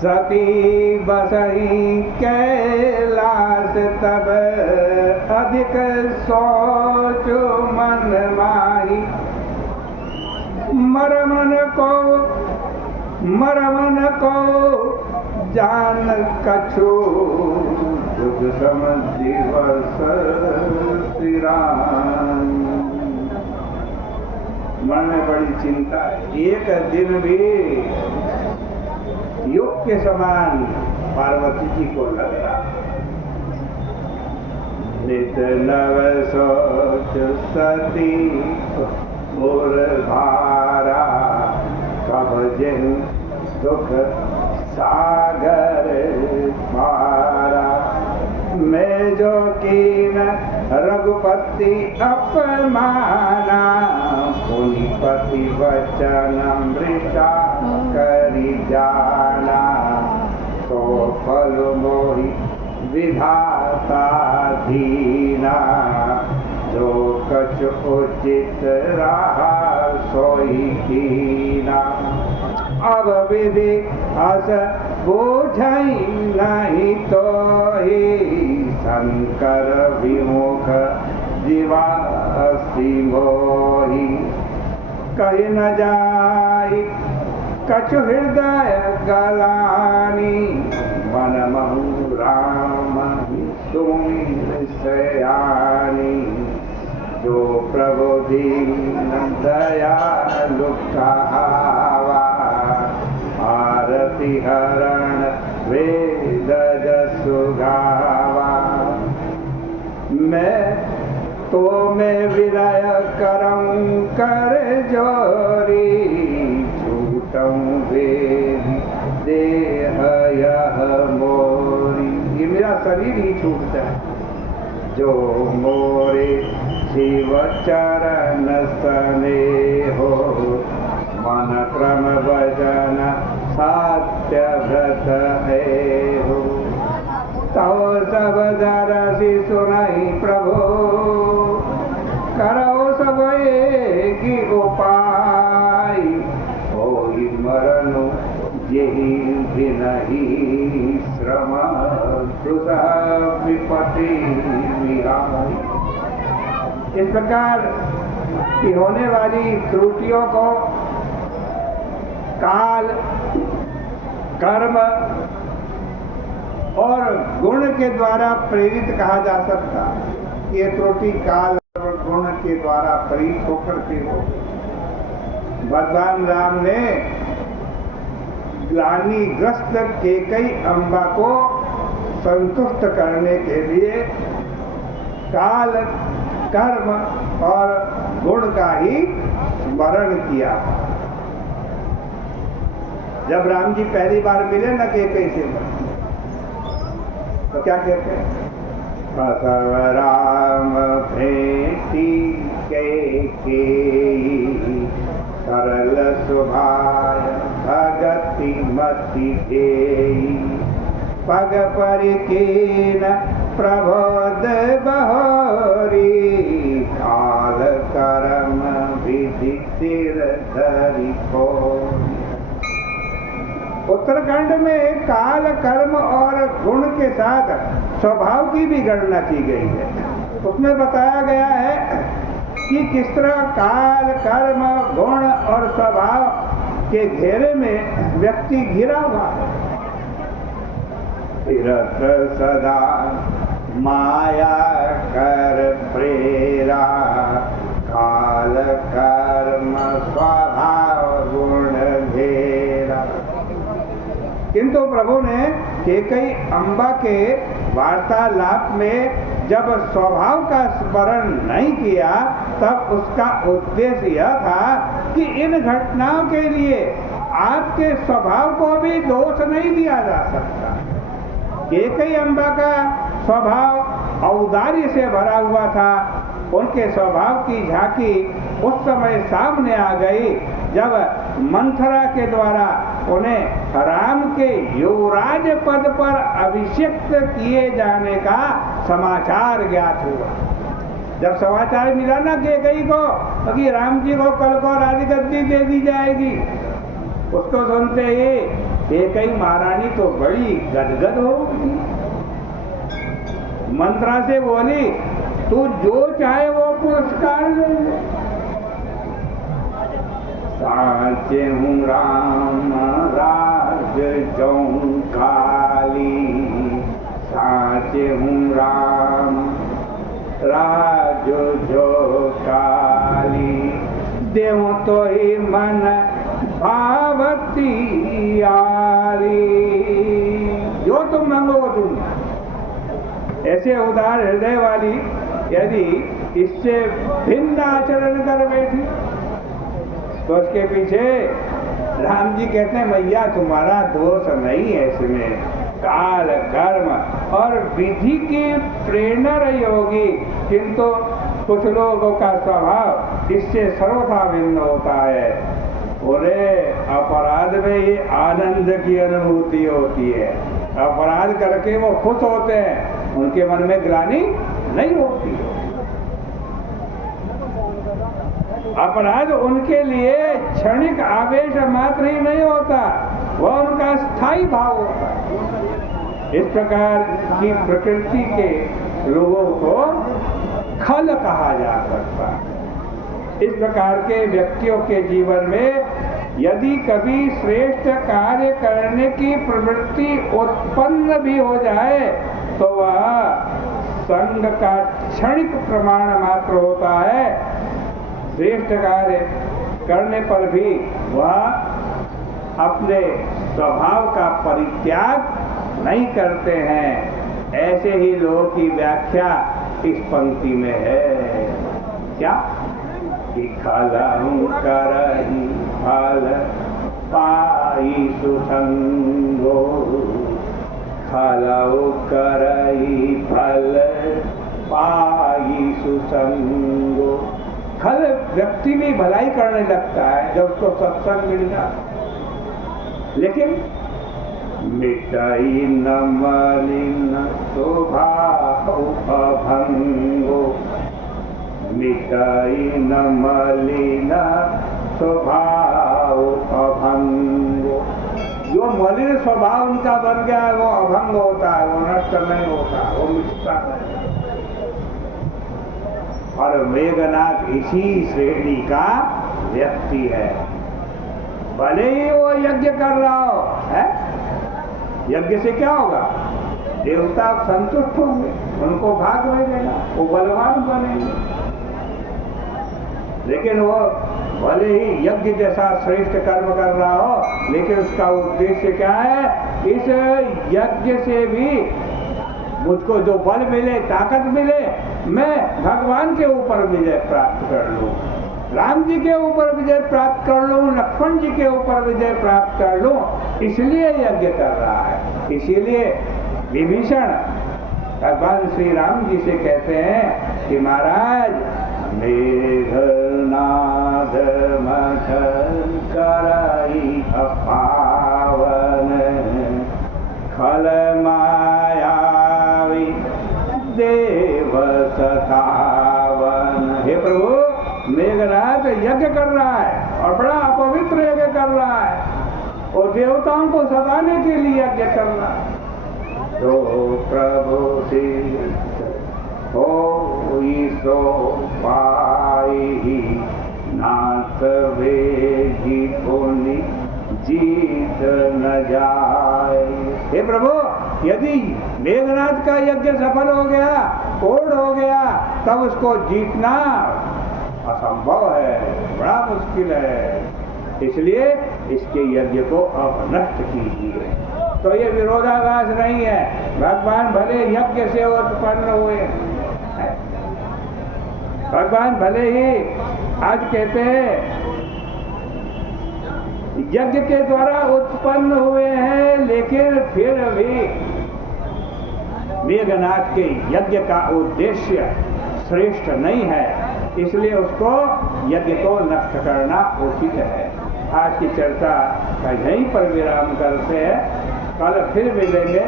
सती बसई कैलाश तब अधिक सोच मन माही। मरमन को जान कछु दुख सम दिवस सिरान। मन में बड़ी चिंता, एक दिन भी युग के समान पार्वती जी को लग रहा। नित नव सोच सती और धारा कब जिन दुख सागर पारा। मैं जो कीन रघुपति अपमाना मुनिपति वचन मृषा करी जाना। तो फल मोहि विधाता दीना जो कछ उचित रहा सोई कीना। अब विधि अस बोझई नहीं तो ही शंकर विमुख जीवासी मोही। कही न जाई कछु हृदय गलानी मन महु राम सुमिर सयानी। जो प्रभु दीन दयालु कहावा आरती हरण वेद जसु गावा। मैं तो मैं विलय करऊं कर जोरी छूटऊं वेद देह यह मोरी। ये मेरा शरीर ही छूटता है। जो मोरे शिव चरण स्नेहो मन क्रम वचन सत्य व्रत है हो। तो सब दरसी सुनहि प्रभु करो सब एक उपाय। होई मरण यही नहीं श्रम दुसह विपत्ति विहाई। इस प्रकार की होने वाली त्रुटियों को काल, कर्म और गुण के द्वारा प्रेरित कहा जा सकता। ये त्रुटि काल और गुण के द्वारा प्रेरित होकर के हो। भगवान राम ने ग्लानिग्रस्त कैकेयी अम्बा को संतुष्ट करने के लिए काल, कर्म और गुण का ही स्मरण किया। जब राम जी पहली बार मिले न कैकेयी से तो क्या कहते हैं? बसव राम भेटी कैकेयी सरल स्वभाव भगति मति देई। पग परिकीन प्रबोध बहोरी काल कर्म विधि सिर धरि कोई। उत्तरकांड में काल, कर्म और गुण के साथ स्वभाव की भी गणना की गई है। उसमें बताया गया है कि किस तरह काल, कर्म, गुण और स्वभाव के घेरे में व्यक्ति घिरा हुआ है। तीरथ सदा माया कर प्रेरा काल, कर्म, स्वभाव गुण घेरा। किंतु प्रभु ने कैकेयी अम्बा के वार्तालाप में जब स्वभाव का स्मरण नहीं किया तब उसका उद्देश्य यह था कि इन घटनाओं के लिए आपके स्वभाव को भी दोष नहीं दिया जा सकता। कैकेयी अम्बा का स्वभाव औदार्य से भरा हुआ था। उनके स्वभाव की झांकी उस समय सामने आ गई जब मंथरा के द्वारा उन्हें राम के युवराज पद पर अभिषिक्त किए जाने का समाचार ज्ञात हुआ। जब समाचार मिला ना कैकेयी को कि राम जी को कल को राजगद्दी दे दी जाएगी, उसको सुनते ही कैकेयी महारानी तो बड़ी गदगद हो गई, मंत्रा से बोली तू जो चाहे वो पुरस्कार ले ले। साचे हूँ राम राज जौं काली, साचे हूँ राम राज जो काली, देव तो ही मन भावती यारी, जो तुम मांगो तुम। ऐसे उदार हृदय वाली यदि इससे भिन्न आचरण कर बैठी तो उसके पीछे राम जी कहते हैं मैया तुम्हारा दोष नहीं है, इसमें काल कर्म और विधि की प्रेरणा रही होगी, किंतु कुछ लोगों का स्वभाव इससे सर्वथा भिन्न होता है। बोले अपराध में ये आनंद की अनुभूति होती है, अपराध करके वो खुश होते हैं, उनके मन में ग्लानि नहीं होती। अपराध उनके लिए क्षणिक आवेश मात्र ही नहीं होता, वह उनका स्थायी भाव होता है। इस प्रकार की प्रकृति के लोगों को खल कहा जा सकता है। इस प्रकार के व्यक्तियों के जीवन में यदि कभी श्रेष्ठ कार्य करने की प्रवृत्ति उत्पन्न भी हो जाए तो वह संग का क्षणिक प्रमाण मात्र होता है। श्रेष्ठ कार्य करने पर भी वह अपने स्वभाव का परित्याग नहीं करते हैं। ऐसे ही लोगों की व्याख्या इस पंक्ति में है। क्या कि खलहु करहि फल पाई सुसंगो, खलहु करहि फल पाई सुसंगो। खल व्यक्ति भी भलाई करने लगता है जब उसको सत्संग मिल जाता, लेकिन मिटाई न मलिन स्वभाव अभंगो, मिटाई न मलिन स्वभाव अभंगो। जो मलिन स्वभाव उनका बन गया है वो अभंग होता है, वो नष्ट नहीं होता, वो मिटता नहीं। और मेघनाथ इसी श्रेणी का व्यक्ति है। भले ही वो यज्ञ कर रहा हो, है? यज्ञ से क्या होगा? देवता संतुष्ट होंगे, उनको भाग मिलेगा, वो बलवान बनेंगे। लेकिन वो भले ही यज्ञ जैसा श्रेष्ठ कर्म कर रहा हो, लेकिन उसका उद्देश्य क्या है? इस यज्ञ से भी मुझको जो बल मिले, ताकत मिले, मैं भगवान के ऊपर विजय प्राप्त कर लूं, राम जी के ऊपर विजय प्राप्त कर लूं, लक्ष्मण जी के ऊपर विजय प्राप्त कर लूं, इसलिए यज्ञ कर रहा है। इसीलिए विभीषण भगवान श्री राम जी से कहते हैं कि महाराज मेघनाद मखन कराई अपावन, खल मायावी देव सतावन। हे प्रभु, मेघनाद यज्ञ कर रहा है और बड़ा अपवित्र यज्ञ कर रहा है और देवताओं को सताने के लिए यज्ञ कर रहा है। तो प्रभु हो सो पाई नाथ वेगी पुनि जीत न जाए। हे प्रभु, यदि मेघनाथ का यज्ञ सफल हो गया, पूर्ण हो गया, तब उसको जीतना असंभव है, बड़ा मुश्किल है। इसलिए इसके यज्ञ को अब नष्ट कीजिए। तो ये विरोधाभास नहीं है। भगवान भले यज्ञ से उत्पन्न हुए, भगवान भले ही आज कहते हैं यज्ञ के द्वारा उत्पन्न हुए हैं, लेकिन फिर भी मेघनाथ के यज्ञ का उद्देश्य श्रेष्ठ नहीं है, इसलिए उसको यज्ञ को नष्ट करना उचित है। आज की चर्चा का यहीं पर विराम करते हैं, कल फिर मिलेंगे।